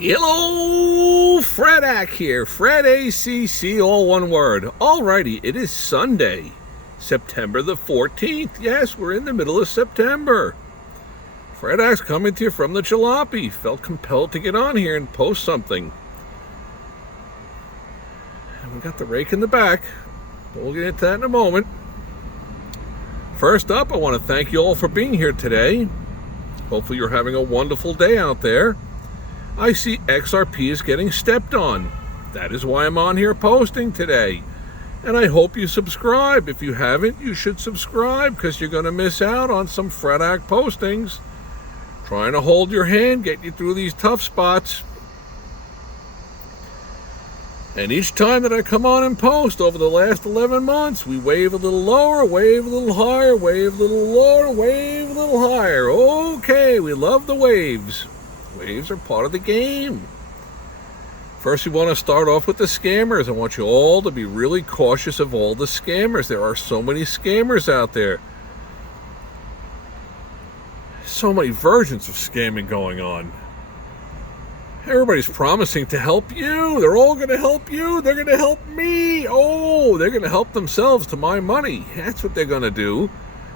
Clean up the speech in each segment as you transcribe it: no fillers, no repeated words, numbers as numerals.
Hello, Fredac here. Fred ACC, all one word. Alrighty, it is Sunday, September the 14th. Yes, we're in the middle of September. Fredac's coming to you from the Jalopy. Felt compelled to get on here and post something. And we got the rake in the back, but we'll get into that in a moment. First up, I want to thank you all for being here today. Hopefully you're having a wonderful day out there. I see XRP is getting stepped on. That is why I'm on here posting today. And I hope you subscribe. If you haven't, you should subscribe because you're going to miss out on some Fredac postings. Trying to hold your hand, get you through these tough spots. And each time that I come on and post over the last 11 months, we wave a little lower, wave a little higher, wave a little lower, wave a little higher. Okay, we love the waves. Waves are part of the game. First, we want to start off with the scammers. I want you all to be really cautious of all the scammers. There are so many scammers out there. So many versions of scamming going on. Everybody's promising to help you. They're all going to help you. They're going to help me. Oh, they're going to help themselves to my money. That's what they're going to do.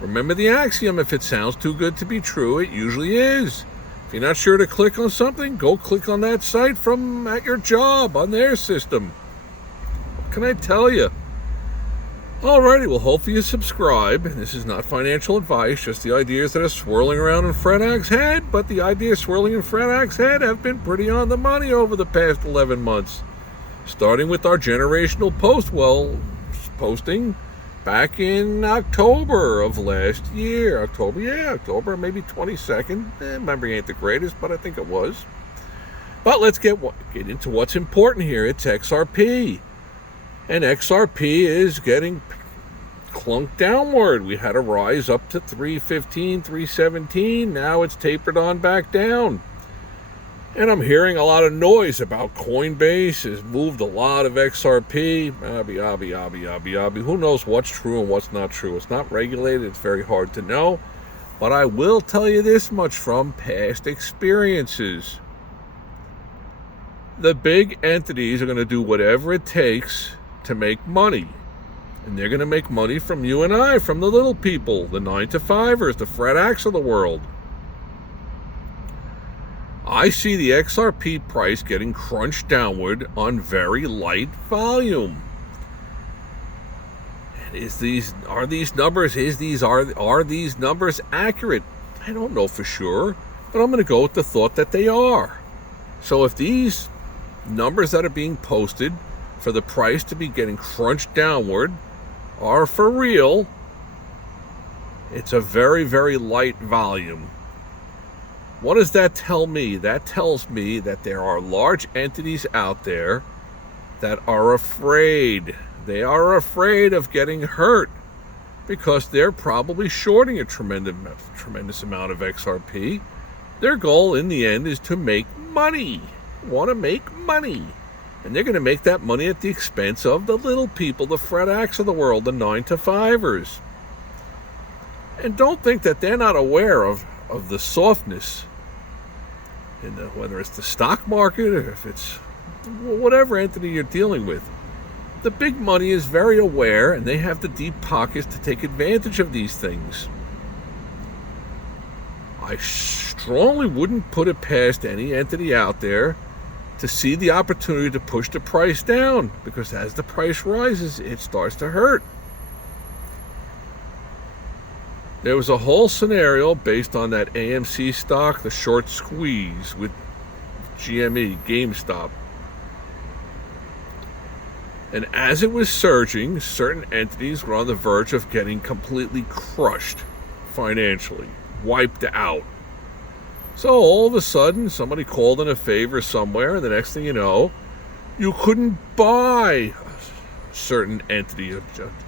Remember the axiom, if it sounds too good to be true, it usually is. If you're not sure to click on something, go click on that site from at your job on their system. What can I tell you? Alrighty, well, hopefully you subscribe. This is not financial advice, just the ideas that are swirling around in Fredac's head, but the ideas swirling in Fredac's head have been pretty on the money over the past 11 months. Starting with our generational posting back in October of last year. October, maybe 22nd. Memory ain't the greatest, but I think it was. But let's get into what's important here. It's XRP. And XRP is getting clunked downward. We had a rise up to 315, 317. Now it's tapered on back down. And I'm hearing a lot of noise about Coinbase has moved a lot of XRP. Who knows what's true and what's not true? It's not regulated. It's very hard to know. But I will tell you this much from past experiences. The big entities are going to do whatever it takes to make money. And they're going to make money from you and I, from the little people, the 9-to-5ers, the Fredacs of the world. I see the XRP price getting crunched downward on very light volume. And are these numbers accurate? I don't know for sure, but I'm going to go with the thought that they are. So if these numbers that are being posted for the price to be getting crunched downward are for real, it's a very, very light volume. What does that tell me? That tells me that there are large entities out there that are afraid. They are afraid of getting hurt because they're probably shorting a tremendous amount of XRP. Their goal in the end is to make money. Want to make money. And they're going to make that money at the expense of the little people, the Fredacs of the world, the 9-to-5ers. And don't think that they're not aware of the softness in whether it's the stock market or if it's whatever entity you're dealing with. The big money is very aware, and they have the deep pockets to take advantage of these things. I strongly wouldn't put it past any entity out there to see the opportunity to push the price down, because as the price rises, it starts to hurt. There was a whole scenario based on that AMC stock, the short squeeze with GME, GameStop. And as it was surging, certain entities were on the verge of getting completely crushed financially, wiped out. So all of a sudden, somebody called in a favor somewhere, and the next thing you know, you couldn't buy a certain entity, a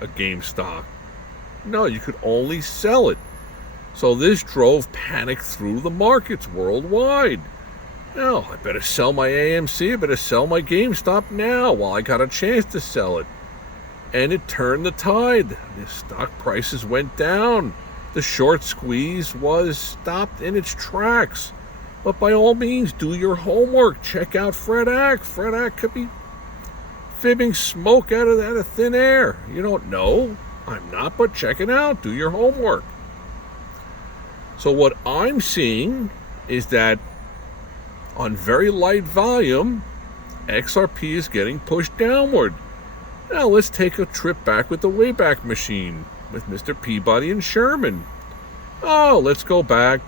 GameStop. No, you could only sell it. So this drove panic through the markets worldwide. Now, I better sell my AMC, I better sell my GameStop now while I got a chance to sell it. And it turned the tide. The stock prices went down. The short squeeze was stopped in its tracks. But by all means, do your homework. Check out Fred Ack. Fred Ack could be fibbing smoke out of thin air. You don't know. I'm not, but check it out. Do your homework. So what I'm seeing is that on very light volume, XRP is getting pushed downward. Now let's take a trip back with the Wayback Machine with Mr. Peabody and Sherman. Oh, let's go back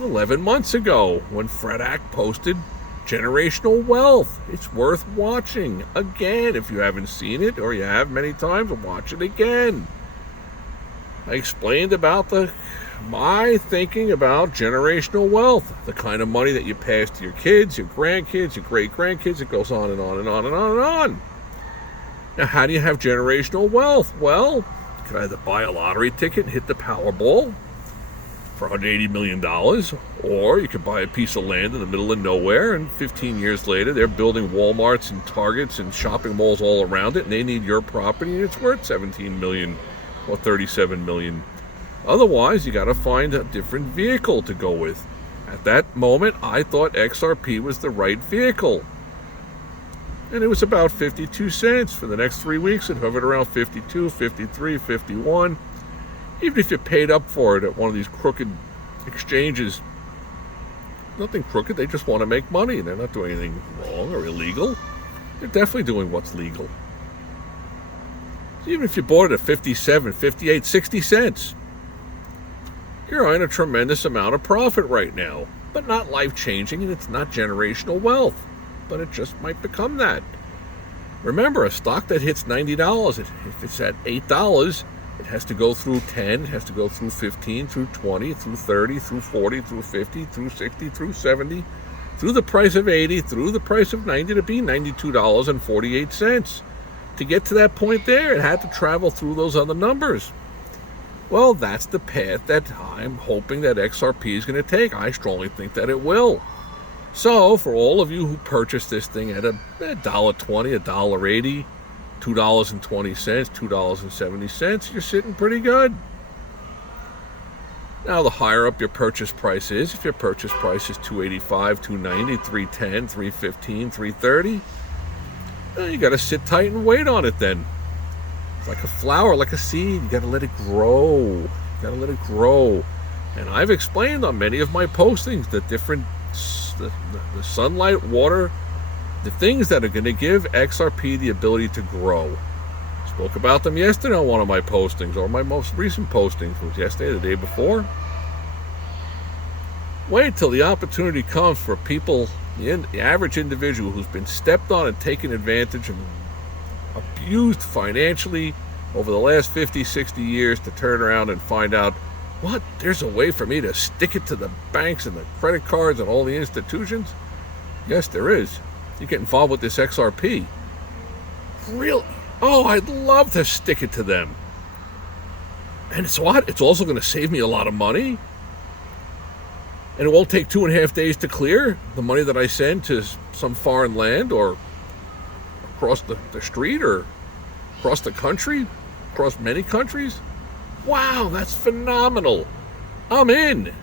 11 months ago when Fred Ack posted Generational Wealth. It's worth watching. Again, if you haven't seen it, or you have many times, watch it again. I explained about my thinking about generational wealth, the kind of money that you pass to your kids, your grandkids, your great-grandkids. It goes on and on and on and on and on. Now, how do you have generational wealth? Well, you could either buy a lottery ticket and hit the Powerball for $180 million, or you could buy a piece of land in the middle of nowhere, and 15 years later, they're building Walmarts and Targets and shopping malls all around it, and they need your property, and it's worth $17 million or $37 million. Otherwise, you got to find a different vehicle to go with. At that moment, I thought XRP was the right vehicle. And it was about 52 cents. For the next 3 weeks, it hovered around 52, 53, 51. Even if you paid up for it at one of these crooked exchanges, nothing crooked, they just want to make money. They're not doing anything wrong or illegal. They're definitely doing what's legal. So even if you bought it at 57, 58, 60 cents, you're earning a tremendous amount of profit right now, but not life-changing, and it's not generational wealth, but it just might become that. Remember, a stock that hits $90, if it's at $8, it has to go through 10, it has to go through 15, through 20, through 30, through 40, through 50, through 60, through 70, through the price of 80, through the price of 90 to be $92.48. To get to that point there, it had to travel through those other numbers. Well, that's the path that I'm hoping that XRP is going to take. I strongly think that it will. So, for all of you who purchased this thing at $1.20, $1.80, $2.20, $2.70, you're sitting pretty good. Now, the higher up your purchase price is, if your purchase price is $285, $290, $310, $315, $330, well, you got to sit tight and wait on it then. It's like a flower, like a seed. You got to let it grow. You got to let it grow. And I've explained on many of my postings the different, the sunlight, water, the things that are going to give XRP the ability to grow. Spoke about them yesterday on one of my postings, or my most recent postings was yesterday, the day before. Wait till the opportunity comes for people, the average individual who's been stepped on and taken advantage of, abused financially over the last 50, 60 years, to turn around and find out, what, there's a way for me to stick it to the banks and the credit cards and all the institutions? Yes, there is. You get involved with this XRP. Really? Oh, I'd love to stick it to them. And it's what? It's also going to save me a lot of money. And it won't take 2.5 days to clear the money that I send to some foreign land, or across the street, or across the country, across many countries. Wow, that's phenomenal. I'm in.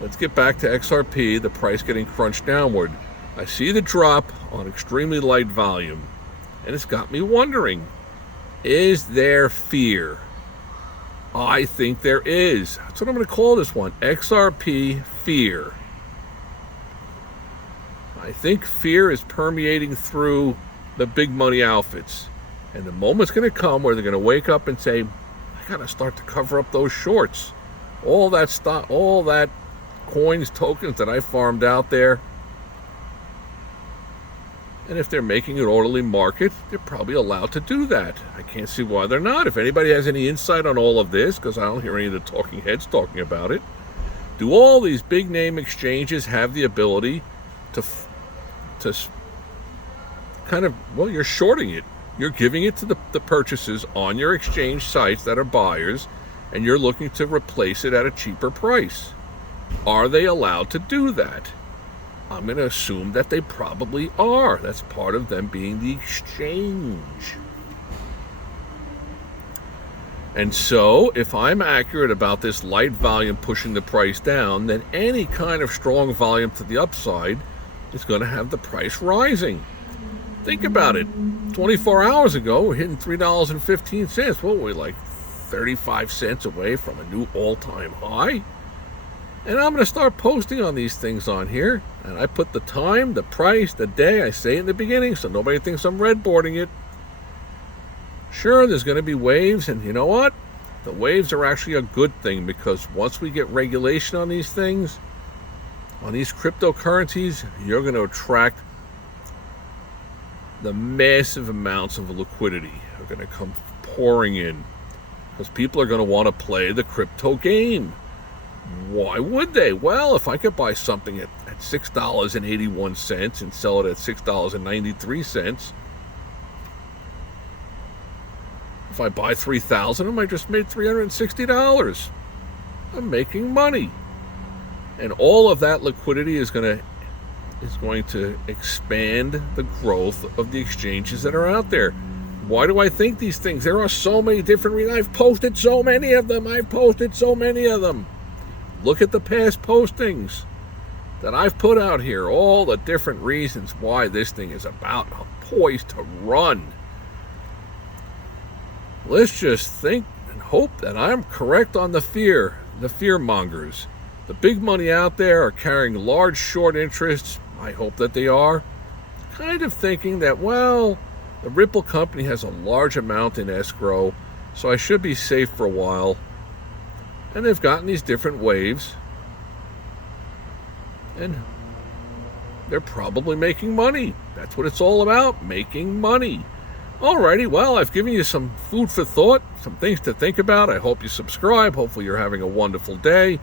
Let's get back to XRP, the price getting crunched downward. I see the drop on extremely light volume, and it's got me wondering, is there fear? I think there is. That's what I'm going to call this one, XRP fear. I think fear is permeating through the big money outfits. And the moment's going to come where they're going to wake up and say, I got to start to cover up those shorts. All that stock, all that coins, tokens that I farmed out there. And if they're making an orderly market, they're probably allowed to do that. I can't see why they're not. If anybody has any insight on all of this, because I don't hear any of the talking heads talking about it, do all these big name exchanges have the ability to kind of, well, you're shorting it. You're giving it to the purchasers on your exchange sites that are buyers, and you're looking to replace it at a cheaper price. Are they allowed to do that? I'm going to assume that they probably are. That's part of them being the exchange. And so, if I'm accurate about this light volume pushing the price down, then any kind of strong volume to the upside is going to have the price rising. Think about it. 24 hours ago, we're hitting $3.15. What were we, like 35 cents away from a new all-time high? And I'm going to start posting on these things on here. And I put the time, the price, the day. I say it in the beginning so nobody thinks I'm redboarding it. Sure, there's going to be waves, and you know what? The waves are actually a good thing, because once we get regulation on these things, on these cryptocurrencies, you're going to attract the massive amounts of liquidity are going to come pouring in, because people are going to want to play the crypto game. Why would they? Well, if I could buy something at $6.81 and sell it at $6.93, if I buy 3,000 of them, I just made $360. I'm making money. And all of that liquidity is going to expand the growth of the exchanges that are out there. Why do I think these things? There are so many different reasons. I've posted so many of them. Look at the past postings that I've put out here. All the different reasons why this thing is about poised to run. Let's just think and hope that I'm correct on the fear mongers. The big money out there are carrying large short interests. I hope that they are. Kind of thinking that, well, the Ripple company has a large amount in escrow, so I should be safe for a while. And they've gotten these different waves. And they're probably making money. That's what it's all about, making money. Alrighty, well, I've given you some food for thought, some things to think about. I hope you subscribe. Hopefully you're having a wonderful day.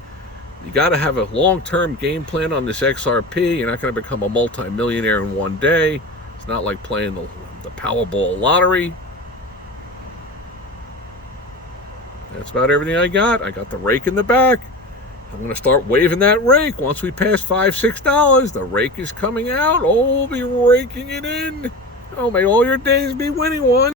You got to have a long-term game plan on this XRP. You're not going to become a multi-millionaire in one day. It's not like playing the Powerball lottery. That's about everything I got. I got the rake in the back. I'm going to start waving that rake. Once we pass $5, $6, the rake is coming out. Oh, we'll be raking it in. Oh, may all your days be winning ones.